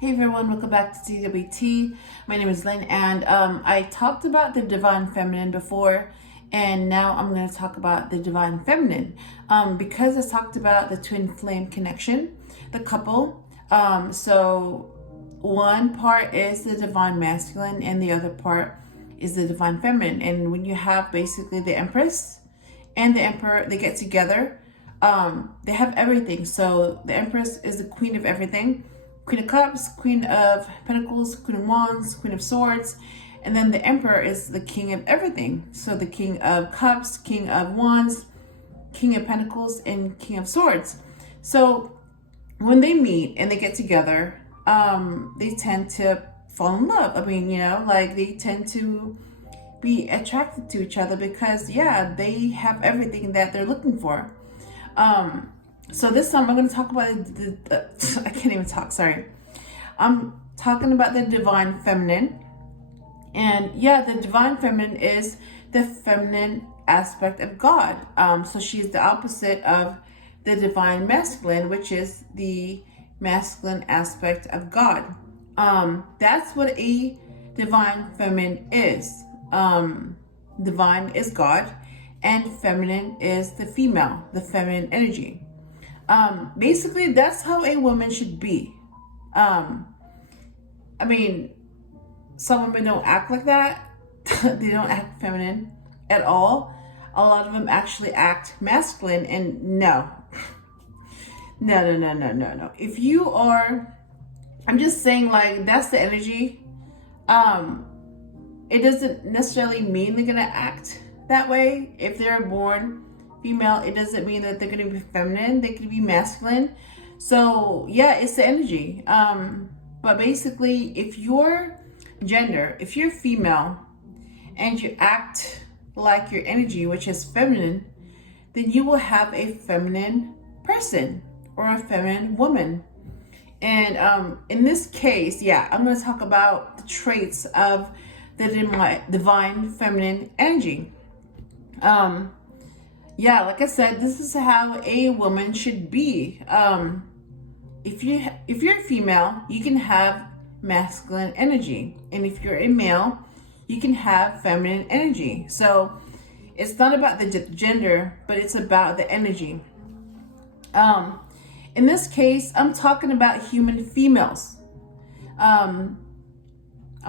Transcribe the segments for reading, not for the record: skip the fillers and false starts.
Hey everyone, welcome back to TWT. My name is Lynn, and I talked about the Divine Feminine before, and now I'm going to talk about the Divine Feminine. Because I talked about the twin flame connection, the couple. So one part is the Divine Masculine, and the other part is the Divine Feminine. And when you have basically the Empress and the Emperor, they get together. They have everything. So the Empress is the queen of everything. Queen of Cups, Queen of Pentacles, Queen of Wands, Queen of Swords, and then the Emperor is the king of everything. So the King of Cups, King of Wands, King of Pentacles, and King of Swords. So when they meet and they get together, they tend to fall in love. I mean, they tend to be attracted to each other because, they have everything that they're looking for. So this time I'm going to talk about I can't even talk, sorry. I'm talking about the Divine Feminine. And the Divine Feminine is the feminine aspect of God. So she's the opposite of the Divine Masculine, which is the masculine aspect of God. That's what a Divine Feminine is. Divine is God, and feminine is the female, the feminine energy. Basically, that's how a woman should be. Some women don't act like that. They don't act feminine at all. A lot of them actually act masculine, and no. If you are, I'm just saying, that's the energy. It doesn't necessarily mean they're gonna act that way. If they're born female, it doesn't mean that they're going to be feminine. They could be masculine. So it's the energy. But basically, if your gender, if you're female and you act like your energy, which is feminine, then you will have a feminine person or a feminine woman. And in this case, I'm going to talk about the traits of the divine feminine energy. Like I said, this is how a woman should be. If you're a female, you can have masculine energy, and if you're a male, you can have feminine energy. So it's not about the gender, but it's about the energy. In this case, I'm talking about human females. I'm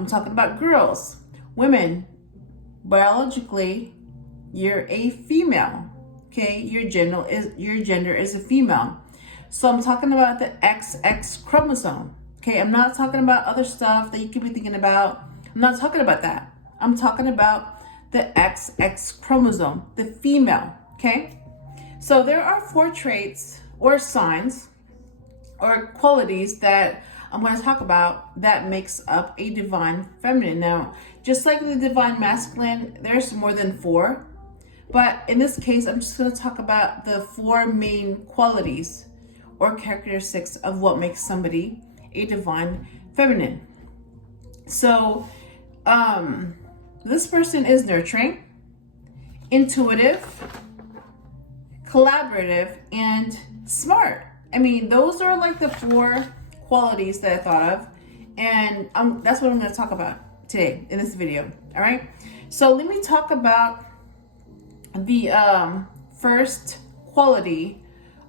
talking about girls, women. Biologically, you're a female. Okay, your gender is a female. So I'm talking about the XX chromosome. Okay, I'm not talking about other stuff that you could be thinking about. I'm not talking about that. I'm talking about the XX chromosome, the female. Okay, so there are 4 traits or signs or qualities that I'm going to talk about that makes up a divine feminine. Now, just like the divine masculine, there's more than 4. But in this case, I'm just going to talk about the 4 main qualities or characteristics of what makes somebody a divine feminine. So, this person is nurturing, intuitive, collaborative, and smart. Those are like the 4 qualities that I thought of. And that's what I'm going to talk about today in this video. All right. So let me talk about the first quality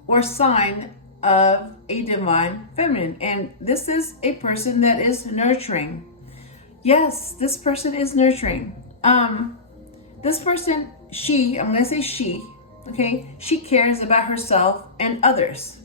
or sign of a divine feminine, and this is a person that is nurturing. Yes, this person is nurturing. This person, I'm gonna say she, okay, she cares about herself and others.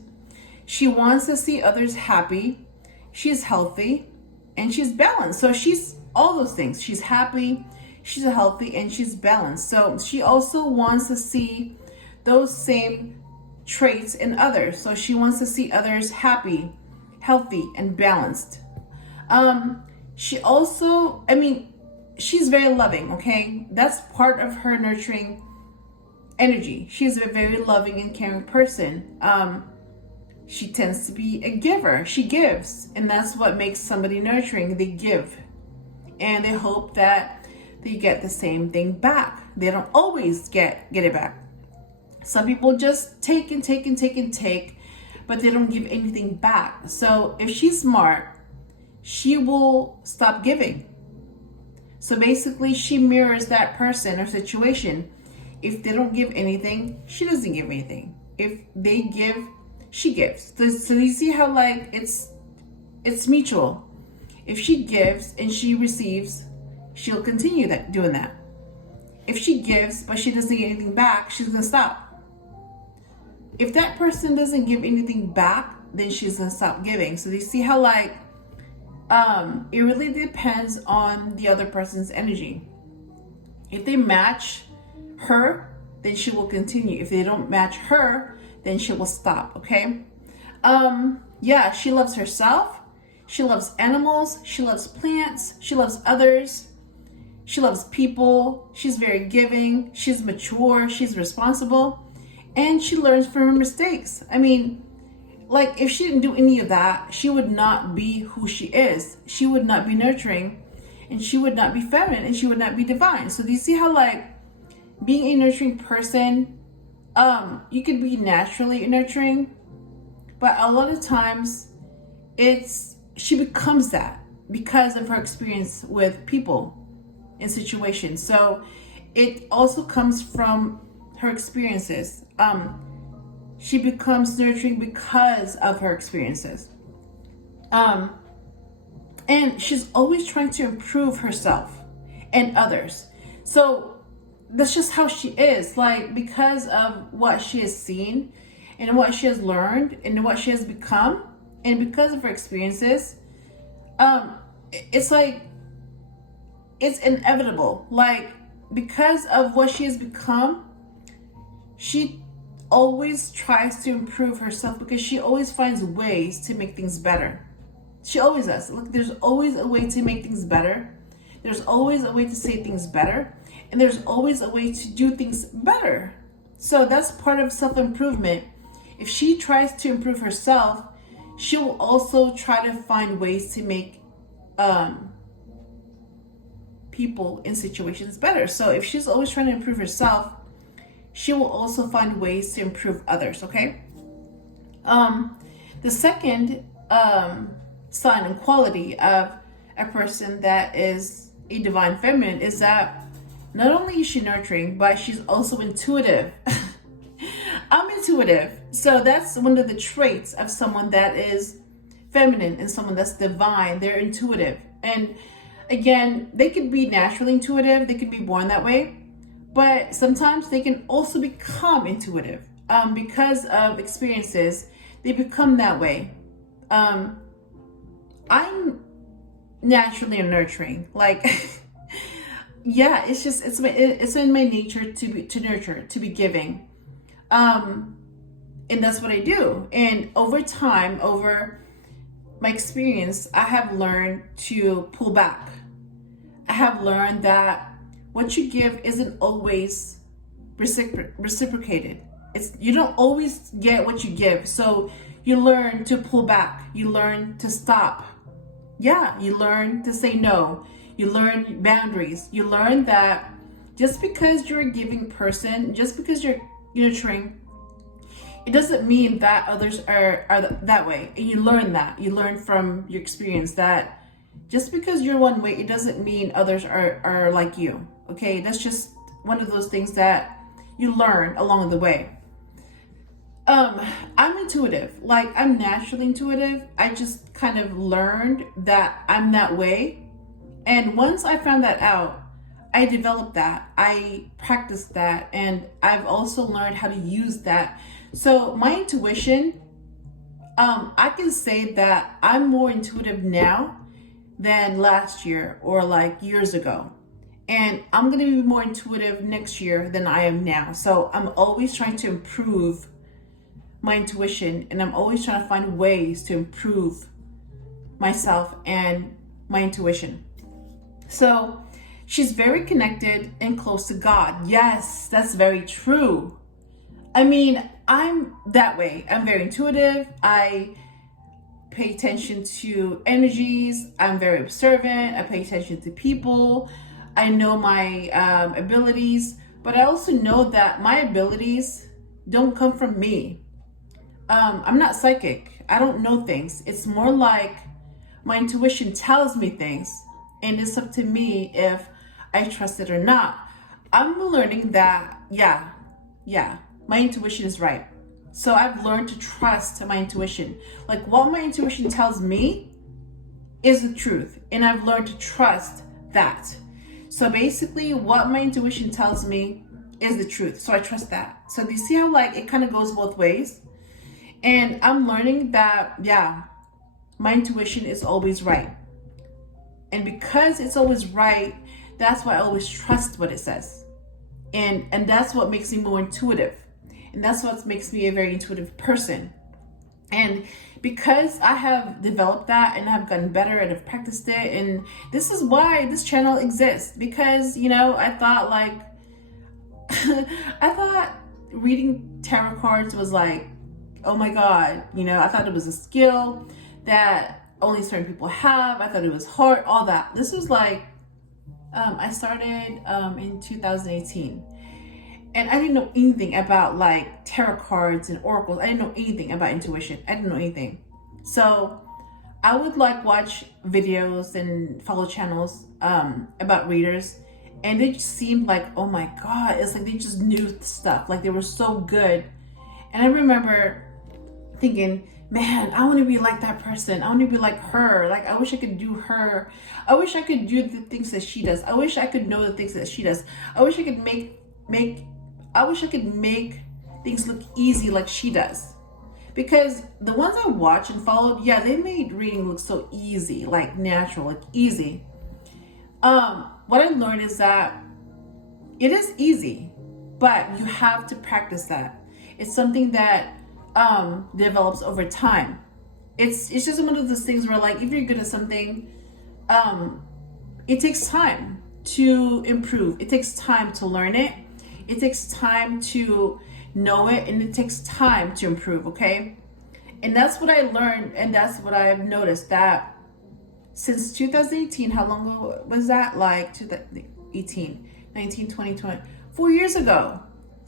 She wants to see others happy, she's healthy, and she's balanced. So she's all those things. She's happy, she's healthy, and she's balanced. So she also wants to see those same traits in others. So she wants to see others happy, healthy, and balanced. She also, she's very loving, okay? That's part of her nurturing energy. She's a very loving and caring person. She tends to be a giver. She gives, and that's what makes somebody nurturing. They give, and they hope that they get the same thing back. They don't always get it back. Some people just take and take and take and take, but they don't give anything back. So if she's smart, she will stop giving. So basically, she mirrors that person or situation. If they don't give anything, she doesn't give anything. If they give, she gives. So you see how like it's mutual. If she gives and she receives, she'll continue doing that. If she gives but she doesn't get anything back, she's gonna stop. If that person doesn't give anything back, then she's gonna stop giving. So you see how like it really depends on the other person's energy. If they match her, then she will continue. If they don't match her, then she will stop. Okay. Yeah, she loves herself. She loves animals. She loves plants. She loves others. She loves people. She's very giving. She's mature. She's responsible. And she learns from her mistakes. I mean, like if she didn't do any of that, she would not be who she is. She would not be nurturing, and she would not be feminine, and she would not be divine. So do you see how like being a nurturing person, you could be naturally nurturing, but a lot of times she becomes that because of her experience with people and situations. So it also comes from her experiences. She becomes nurturing because of her experiences. And she's always trying to improve herself and others. So that's just how she is. Like, because of what she has seen and what she has learned and what she has become, and because of her experiences, it's like, it's inevitable. Like, because of what she has become, she always tries to improve herself because she always finds ways to make things better. She always does. Look, there's always a way to make things better. There's always a way to say things better. And there's always a way to do things better. So that's part of self-improvement. If she tries to improve herself, she will also try to find ways to make people in situations better. So if she's always trying to improve herself, she will also find ways to improve others. Okay. The second sign and quality of a person that is a divine feminine is that not only is she nurturing, but she's also intuitive. I'm intuitive. So that's one of the traits of someone that is feminine and someone that's divine. They're intuitive. And again, they could be naturally intuitive. They could be born that way. But sometimes they can also become intuitive. Because of experiences, they become that way. I'm naturally nurturing. Like, yeah, it's in my nature to nurture, to be giving. And that's what I do. And over time, over my experience, I have learned to pull back. I have learned that what you give isn't always reciprocated. You don't always get what you give. So you learn to pull back. You learn to stop. Yeah, you learn to say no. You learn boundaries. You learn that just because you're a giving person, just because you're nurturing, it doesn't mean that others are that way. And you learn that. You learn from your experience that just because you're one way, it doesn't mean others are like you. Okay, that's just one of those things that you learn along the way. I'm intuitive. Like, I'm naturally intuitive. I just kind of learned that I'm that way. And once I found that out, I developed that. I practiced that. And I've also learned how to use that. So my intuition, I can say that I'm more intuitive now than last year or like years ago. And I'm going to be more intuitive next year than I am now. So I'm always trying to improve my intuition, and I'm always trying to find ways to improve myself and my intuition. So she's very connected and close to God. Yes, that's very true. I mean, I'm that way. I'm very intuitive. I pay attention to energies. I'm very observant. I pay attention to people. I know my abilities, but I also know that my abilities don't come from me. I'm not psychic. I don't know things. It's more like My intuition tells me things, and it's up to me if I trust it or not. I'm learning that, yeah, my intuition is right. So I've learned to trust my intuition. Like, what my intuition tells me is the truth, and I've learned to trust that. So basically, what my intuition tells me is the truth, so I trust that. So do you see how, like, it kind of goes both ways? And I'm learning that, yeah, my intuition is always right. And because it's always right, that's why I always trust what it says. And that's what makes me more intuitive. And that's what makes me a very intuitive person. And because I have developed that and I've gotten better and I've practiced it, and this is why this channel exists. Because, you know, I thought like, I thought reading tarot cards was like, oh my God, you know, I thought it was a skill that only certain people have. I thought it was hard, all that. This was like, I started in 2018. And I didn't know anything about like tarot cards and oracles. I didn't know anything about intuition. I didn't know anything. So I would like watch videos and follow channels about readers. And they just seemed like, oh my God, it's like they just knew stuff. Like they were so good. And I remember thinking, man, I want to be like that person. I want to be like her. Like, I wish I could do her. I wish I could do the things that she does. I wish I could know the things that she does. I wish I could make things look easy like she does. Because the ones I watched and followed, yeah, they made reading look so easy, like natural, like easy. What I learned is that it is easy, but you have to practice that. It's something that develops over time. It's just one of those things where, like, if you're good at something, it takes time to improve. It takes time to learn it. It takes time to know it, and it takes time to improve, okay? And that's what I learned, and that's what I've noticed, that since 2018, how long ago was that? Like 2018, 19, 20, 20, 4 years ago.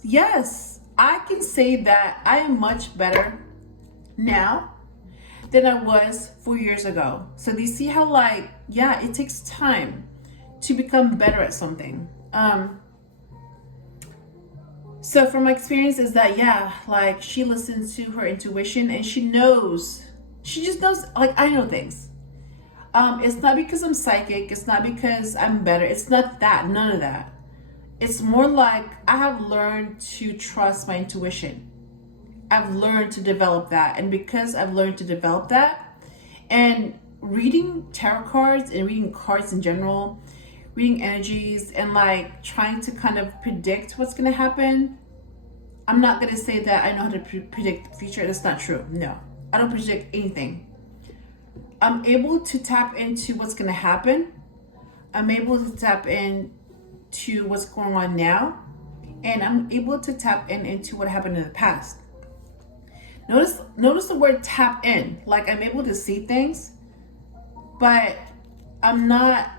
Yes, I can say that I am much better now than I was 4 years ago. So do you see how, like, yeah, it takes time to become better at something. So from my experience is that, yeah, like, she listens to her intuition and she just knows, like, I know things. It's not because I'm psychic. It's not because I'm better. It's not that, none of that. It's more like I have learned to trust my intuition. I've learned to develop that. And because I've learned to develop that, and reading tarot cards and reading cards in general, reading energies and like trying to kind of predict what's going to happen, I'm not going to say that I know how to predict the future. That's not true. No, I don't predict anything. I'm able to tap into what's going to happen. I'm able to tap into what's going on now. And I'm able to tap into what happened in the past. Notice the word tap in. Like, I'm able to see things, but I'm not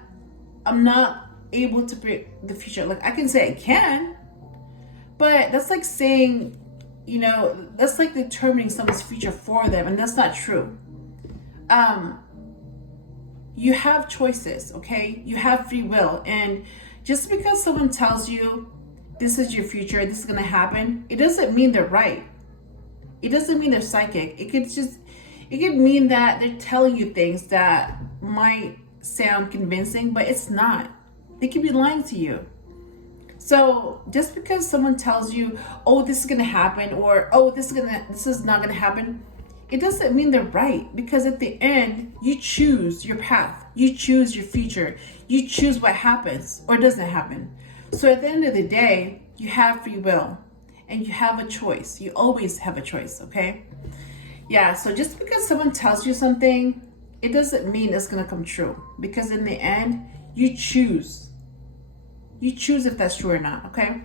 able to predict the future. Like, I can say I can, but that's like saying, you know, that's like determining someone's future for them, and that's not true. You have choices, okay? You have free will, and just because someone tells you this is your future, this is gonna happen, it doesn't mean they're right. It doesn't mean they're psychic. It could mean that they're telling you things that might sound convincing, but it's not. They could be lying to you. So just because someone tells you, oh, this is gonna happen, or oh, this is not gonna happen, it doesn't mean they're right, because at the end, you choose your path, you choose your future, you choose what happens or doesn't happen. So at the end of the day, you have free will and you have a choice. You always have a choice, okay? Yeah, so just because someone tells you something, it doesn't mean it's gonna come true, because in the end, you choose. You choose if that's true or not, okay?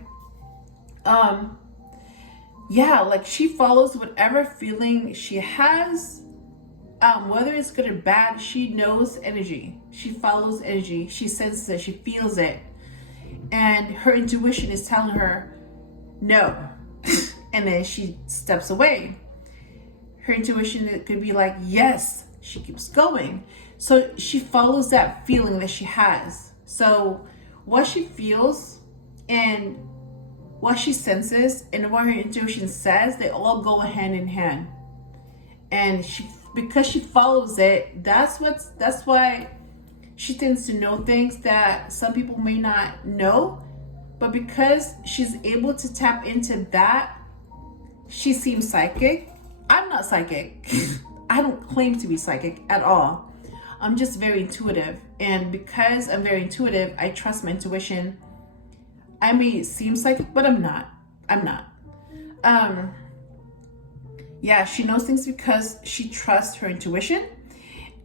Yeah, like, she follows whatever feeling she has, whether it's good or bad. She knows energy. She follows energy. She senses it. She feels it. And her intuition is telling her no. And then she steps away. Her intuition could be like, yes. She keeps going. So she follows that feeling that she has. So what she feels and what she senses and what her intuition says, they all go hand in hand. And because she follows it, that's why she tends to know things that some people may not know. But because she's able to tap into that, she seems psychic. I'm not psychic. I don't claim to be psychic at all. I'm just very intuitive. And because I'm very intuitive, I trust my intuition. I may seem psychic, but I'm not. Yeah, she knows things because she trusts her intuition.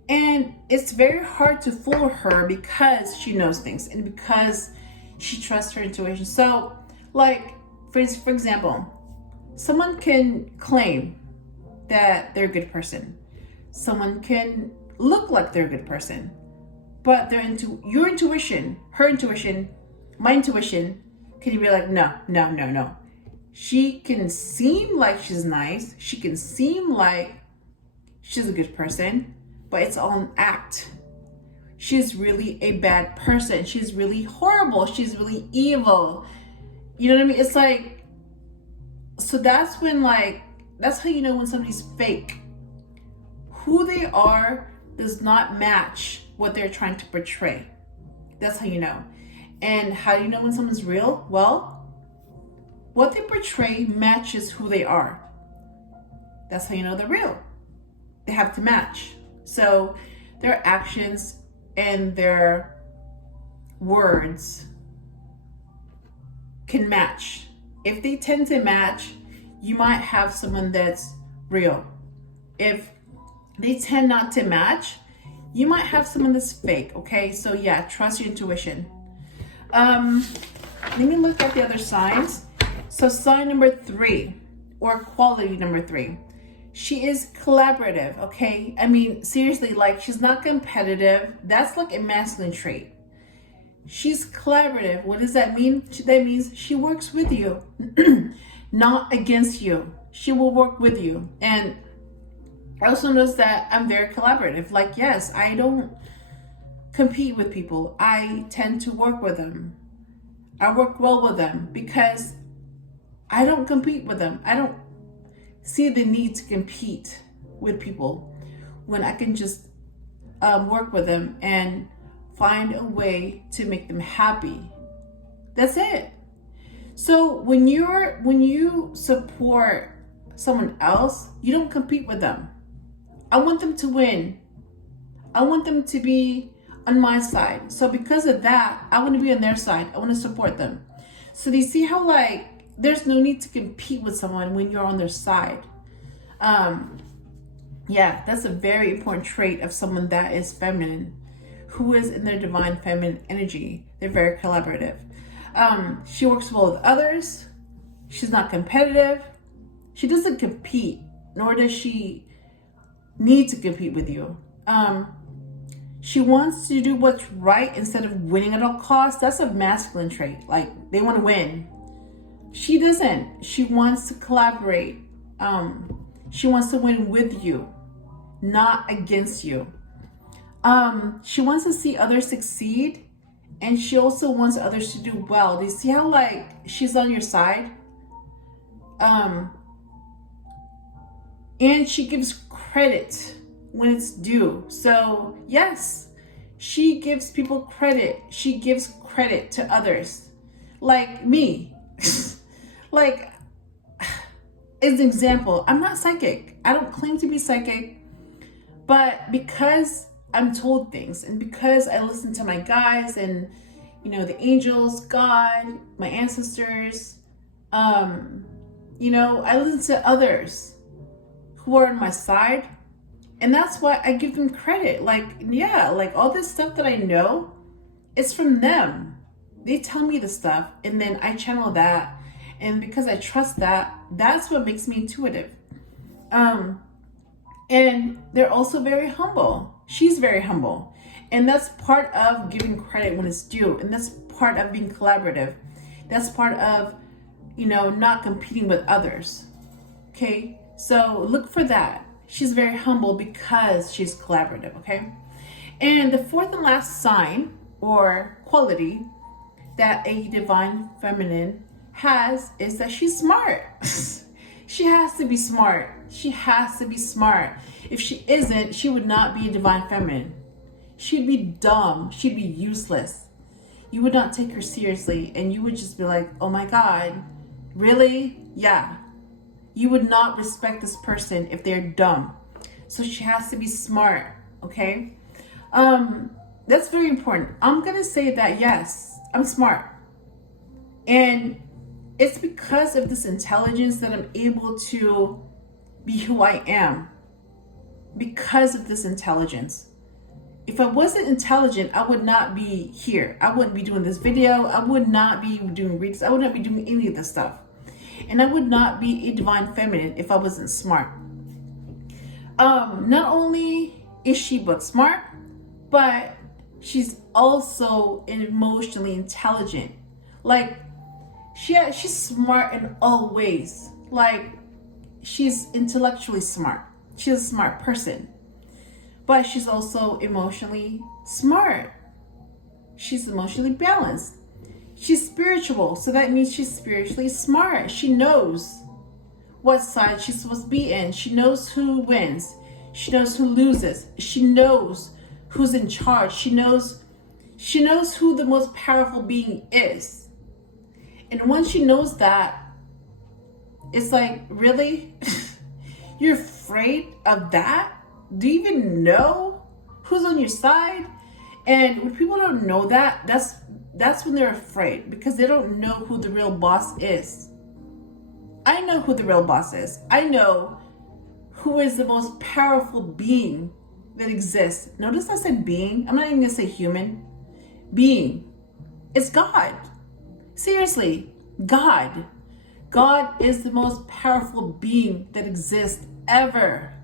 And it's very hard to fool her because she knows things and because she trusts her intuition. So, like, for example, someone can claim that they're a good person. Someone can look like they're a good person. But your intuition, her intuition, my intuition, can you be like, no. She can seem like she's nice. She can seem like she's a good person, but it's all an act. She's really a bad person. She's really horrible. She's really evil. You know what I mean? It's like, so that's how you know when somebody's fake. Who they are does not match what they're trying to portray. That's how you know. And how do you know when someone's real? Well, what they portray matches who they are. That's how you know they're real. They have to match. So their actions and their words can match. If they tend to match, you might have someone that's real. If they tend not to match, you might have someone that's fake. Okay, so yeah, trust your intuition. Let me look at the other signs. So sign number 3, or quality number 3, she is collaborative. Okay, I mean, seriously, like, she's not competitive. That's like a masculine trait. She's collaborative. What does that mean? That means she works with you, not against you. She will work with you. And I also notice that I'm very collaborative. Like, yes, I don't compete with people. I tend to work with them. I work well with them because I don't compete with them. I don't see the need to compete with people when I can just work with them and find a way to make them happy. That's it. So when you support someone else, you don't compete with them. I want them to win. I want them to be on my side. So because of that, I want to be on their side. I want to support them. So do you see how, like, there's no need to compete with someone when you're on their side? Yeah, that's a very important trait of someone that is feminine, who is in their divine feminine energy. They're very collaborative. She works well with others. She's not competitive. She doesn't compete, nor does she need to compete with you. She wants to do what's right instead of winning at all costs. That's a masculine trait. Like, they want to win. She doesn't. She wants to collaborate. She wants to win with you, not against you. She wants to see others succeed, and she also wants others to do well. Do you see how, like, she's on your side? And she gives credit when it's due. So yes, she gives people credit. She gives credit to others. Like me. Like, as an example, I'm not psychic. I don't claim to be psychic. But because I'm told things, and because I listen to my guides and, you know, the angels, God, my ancestors, you know, I listen to others who are on my side. And that's why I give them credit. Like, yeah, like all this stuff that I know, it's from them. They tell me the stuff, and then I channel that. And because I trust that, that's what makes me intuitive. And they're also very humble. She's very humble. And that's part of giving credit when it's due. And that's part of being collaborative. That's part of, you know, not competing with others. Okay? So look for that. She's very humble because she's collaborative, okay? And the fourth and last sign or quality that a divine feminine has is that she's smart. She has to be smart. She has to be smart. If she isn't, she would not be a divine feminine. She'd be dumb. She'd be useless. You would not take her seriously, and you would just be like, oh my God, really? Yeah. You would not respect this person if they're dumb. So she has to be smart, okay? That's very important. I'm gonna say that, yes, I'm smart. And it's because of this intelligence that I'm able to be who I am. Because of this intelligence. If I wasn't intelligent, I would not be here. I wouldn't be doing this video. I would not be doing reads. I would not be doing any of this stuff. And I would not be a divine feminine if I wasn't smart. Not only is she book smart, but she's also emotionally intelligent. Like, she's smart in all ways. Like, she's intellectually smart. She's a smart person. But she's also emotionally smart. She's emotionally balanced. She's spiritual, so that means she's spiritually smart. She knows what side she's supposed to be in. She knows who wins. She knows who loses. She knows who's in charge. She knows who the most powerful being is. And once she knows that, it's like, really? You're afraid of that? Do you even know who's on your side? And when people don't know that, that's when they're afraid, because they don't know who the real boss is. I know who the real boss is. I know who is the most powerful being that exists. Notice I said being. I'm not even gonna say human. Being. It's God. Seriously, God. God is the most powerful being that exists ever.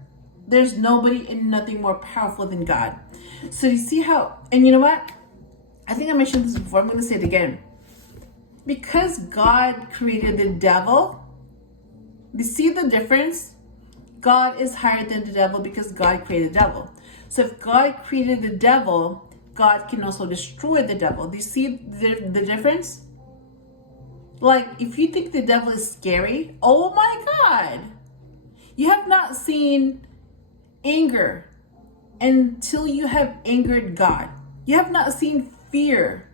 There's nobody and nothing more powerful than God. So you see how, and you know what? I think I mentioned this before. I'm going to say it again. Because God created the devil, you see the difference? God is higher than the devil because God created the devil. So if God created the devil, God can also destroy the devil. Do you see the difference? Like, if you think the devil is scary, oh my God. You have not seen anger until you have angered God. You have not seen fear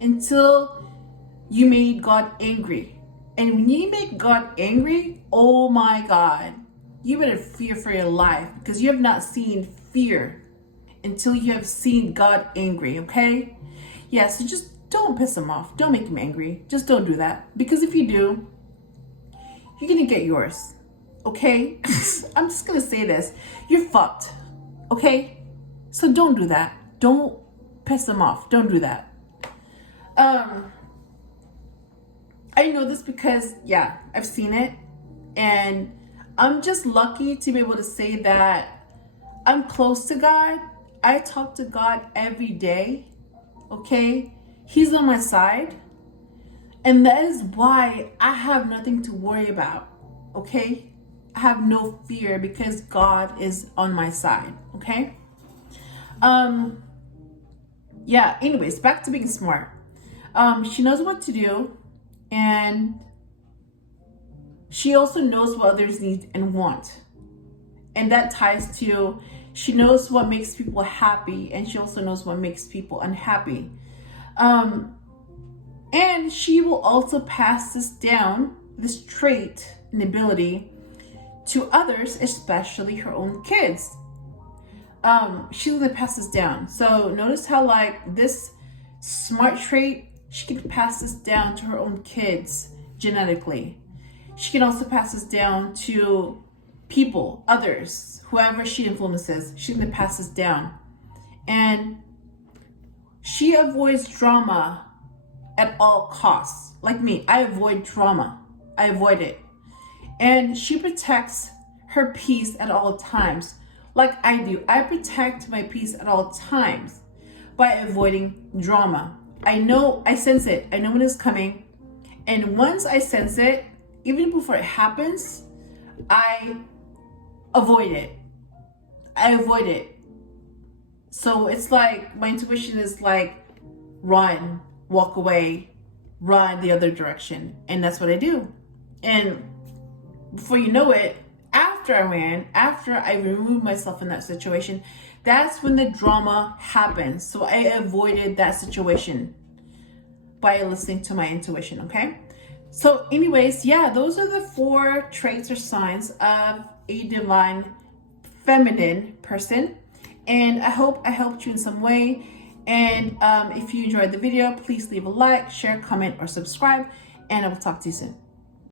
until you made God angry. And when you make God angry, oh my God, you better fear for your life, because you have not seen fear until you have seen God angry, okay? Yeah, so just don't piss him off. Don't make him angry. Just don't do that. Because if you do, you're gonna get yours, okay? I'm just gonna say this. You're fucked, okay? So don't do that. Don't piss him off. Don't do that. I know this because, yeah, I've seen it. And I'm just lucky to be able to say that I'm close to God. I talk to God every day, okay? He's on my side. And that is why I have nothing to worry about, okay? I have no fear because God is on my side, okay? Yeah, anyways, back to being smart. She knows what to do, and she also knows what others need and want. And that ties to, she knows what makes people happy, and she also knows what makes people unhappy. And she will also pass this down, this trait and ability, to others, especially her own kids. She's gonna pass this down. So notice how, like, this smart trait, she can pass this down to her own kids genetically. She can also pass this down to people, others, whoever she influences. She's gonna pass this down. And she avoids drama at all costs. Like me, I avoid drama. I avoid it. And she protects her peace at all times. Like I do. I protect my peace at all times by avoiding drama. I know, I sense it. I know when it's coming. And once I sense it, even before it happens, I avoid it. I avoid it. So it's like my intuition is like run, walk away, run the other direction. And that's what I do. And before you know it, after I ran, after I removed myself from that situation, that's when the drama happens. So I avoided that situation by listening to my intuition, okay? So anyways, yeah, those are the 4 traits or signs of a divine feminine person. And I hope I helped you in some way. And if you enjoyed the video, please leave a like, share, comment, or subscribe. And I will talk to you soon.